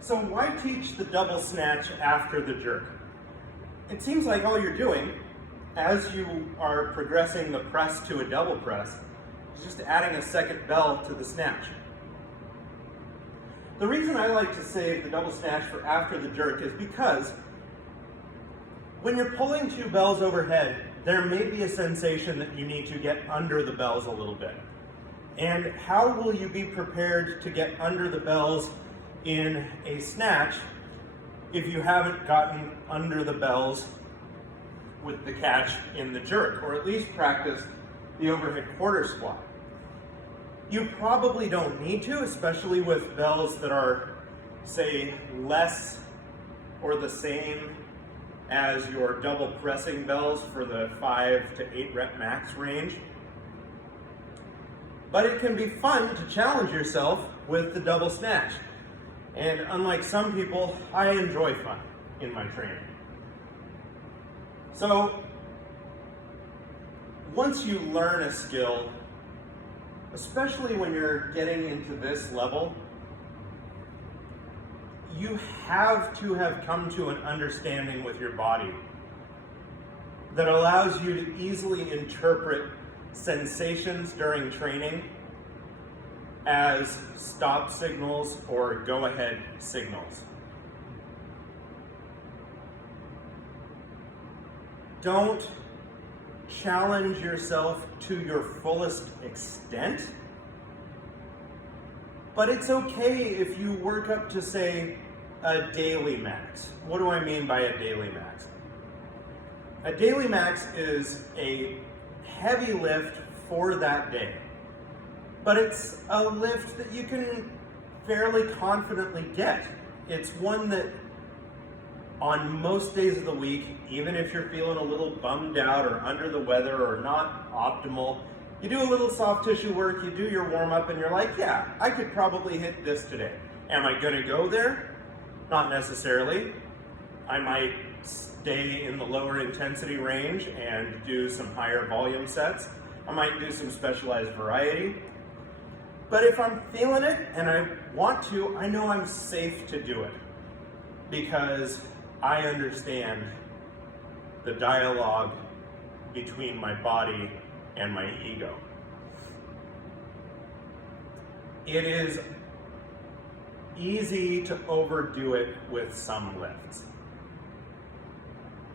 So why teach the double snatch after the jerk? It seems like all you're doing as you are progressing the press to a double press is just adding a second bell to the snatch. The reason I like to save the double snatch for after the jerk is because when you're pulling two bells overhead, there may be a sensation that you need to get under the bells a little bit. And how will you be prepared to get under the bells in a snatch if you haven't gotten under the bells with the catch in the jerk, or at least practice the overhead quarter squat? You probably don't need to, especially with bells that are, say, less or the same as your double pressing bells for the 5 to 8 rep max range. But it can be fun to challenge yourself with the double snatch. And unlike some people, I enjoy fun in my training. So once you learn a skill, especially when you're getting into this level, you have to have come to an understanding with your body that allows you to easily interpret sensations during training as stop signals or go ahead signals. Don't challenge yourself to your fullest extent, but it's okay if you work up to, say, a daily max. What do I mean by a daily max? A daily max is a heavy lift for that day, but it's a lift that you can fairly confidently get. It's one that on most days of the week, even if you're feeling a little bummed out or under the weather or not optimal, you do a little soft tissue work, you do your warm up, and you're like, yeah, I could probably hit this today. Am I gonna go there? Not necessarily. I might stay in the lower intensity range and do some higher volume sets. I might do some specialized variety. But if I'm feeling it and I want to, I know I'm safe to do it because I understand the dialogue between my body and my ego. It is easy to overdo it with some lifts.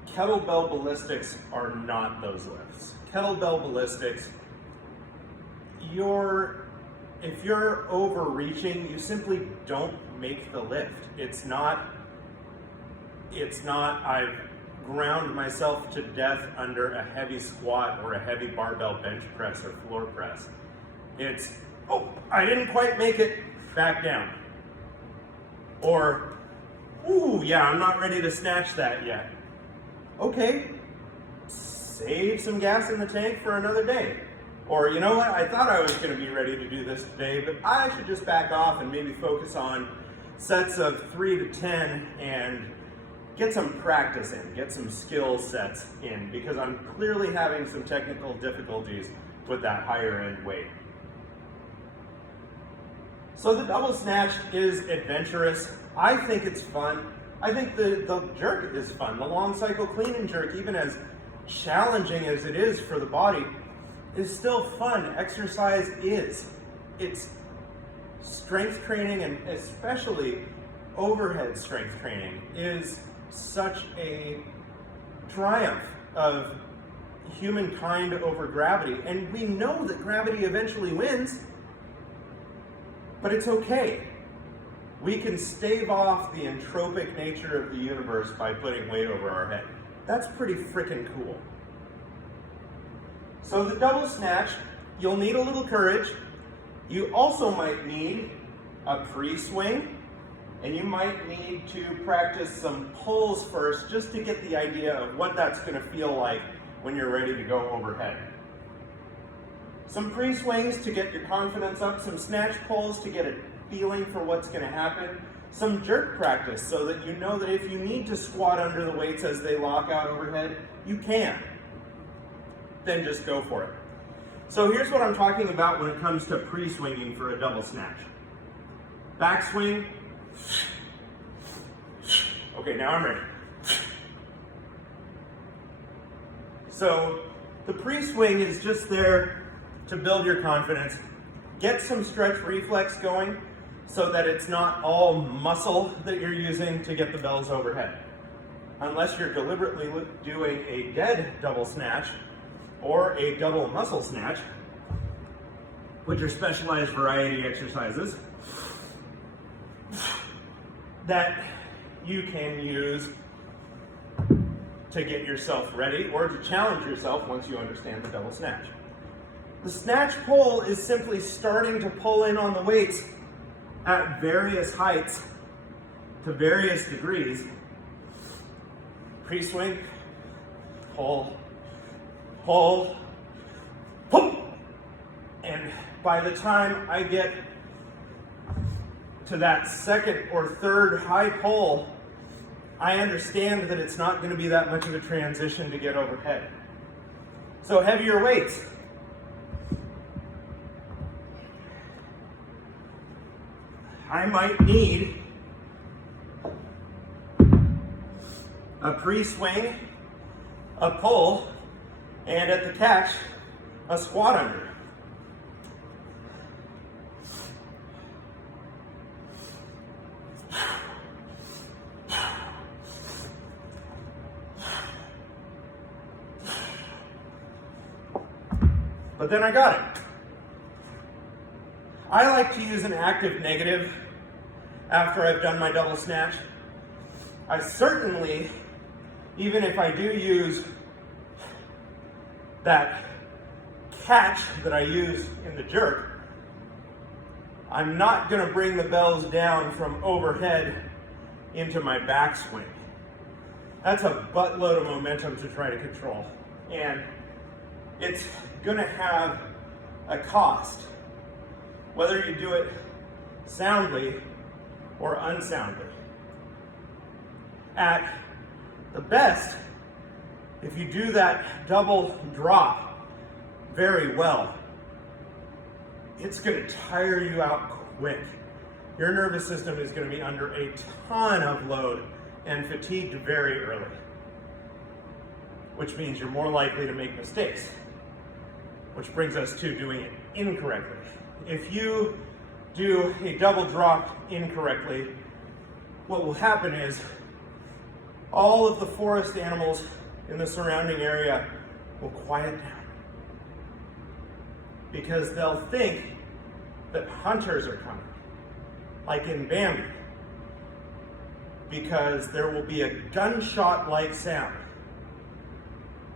Kettlebell ballistics are not those lifts. Kettlebell ballistics, if you're overreaching, you simply don't make the lift. It's not I've ground myself to death under a heavy squat or a heavy barbell bench press or floor press. It's, oh, I didn't quite make it, back down. Or, ooh, yeah, I'm not ready to snatch that yet. Okay, save some gas in the tank for another day. Or, you know what, I thought I was gonna be ready to do this today, but I should just back off and maybe focus on sets of 3 to 10 and get some practice in, get some skill sets in, because I'm clearly having some technical difficulties with that higher end weight. So the double snatch is adventurous. I think it's fun. I think the jerk is fun. The long cycle clean and jerk, even as challenging as it is for the body, is still fun. Exercise is. It's strength training, and especially overhead strength training is such a triumph of humankind over gravity. And we know that gravity eventually wins, but it's okay. We can stave off the entropic nature of the universe by putting weight over our head. That's pretty freaking cool. So the double snatch, you'll need a little courage. You also might need a pre-swing, and you might need to practice some pulls first just to get the idea of what that's going to feel like when you're ready to go overhead. Some pre-swings to get your confidence up, some snatch pulls to get a feeling for what's going to happen, some jerk practice so that you know that if you need to squat under the weights as they lock out overhead, you can. Then just go for it. So here's what I'm talking about when it comes to pre-swinging for a double snatch. Backswing, Okay, now I'm ready. So the pre-swing is just there to build your confidence, get some stretch reflex going so that it's not all muscle that you're using to get the bells overhead. Unless you're deliberately doing a dead double snatch or a double muscle snatch, which are specialized variety exercises that you can use to get yourself ready or to challenge yourself once you understand the double snatch. The snatch pull is simply starting to pull in on the weights at various heights to various degrees. Pre-swing, pull, pull, pull. And by the time I get to that second or third high pull, I understand that it's not going to be that much of a transition to get overhead. So heavier weights. I might need a pre-swing, a pull, and at the catch, a squat under. But then I got it. I like to use an active negative after I've done my double snatch. I certainly, even if I do use that catch that I use in the jerk, I'm not going to bring the bells down from overhead into my backswing. That's a buttload of momentum to try to control. And it's going to have a cost, whether you do it soundly or unsoundly. At the best, if you do that double drop very well, it's going to tire you out quick. Your nervous system is going to be under a ton of load and fatigued very early, which means you're more likely to make mistakes, which brings us to doing it incorrectly. If you do a double drop incorrectly, what will happen is all of the forest animals in the surrounding area will quiet down because they'll think that hunters are coming, like in Bambi, because there will be a gunshot-like sound,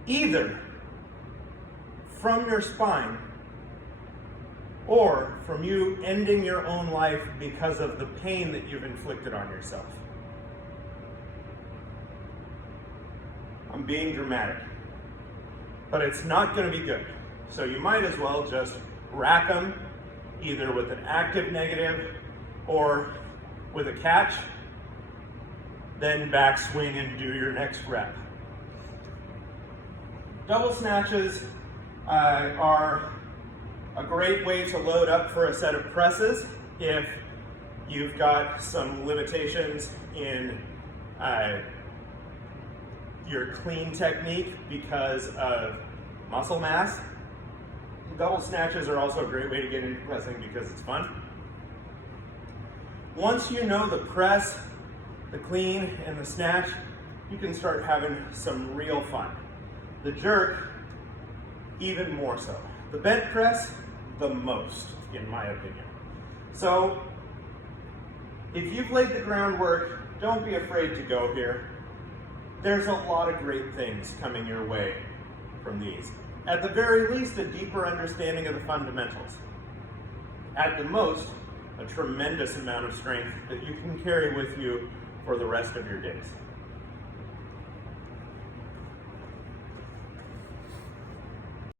either from your spine or from you ending your own life because of the pain that you've inflicted on yourself. I'm being dramatic, but it's not going to be good. So you might as well just rack them either with an active negative or with a catch, then backswing and do your next rep. Double snatches are a great way to load up for a set of presses if you've got some limitations in your clean technique because of muscle mass. Double snatches are also a great way to get into pressing because it's fun. Once you know the press, the clean, and the snatch, you can start having some real fun. The jerk, even more so. The bent press, the most, in my opinion. So, if you've laid the groundwork, don't be afraid to go here. There's a lot of great things coming your way from these. At the very least, a deeper understanding of the fundamentals. At the most, a tremendous amount of strength that you can carry with you for the rest of your days.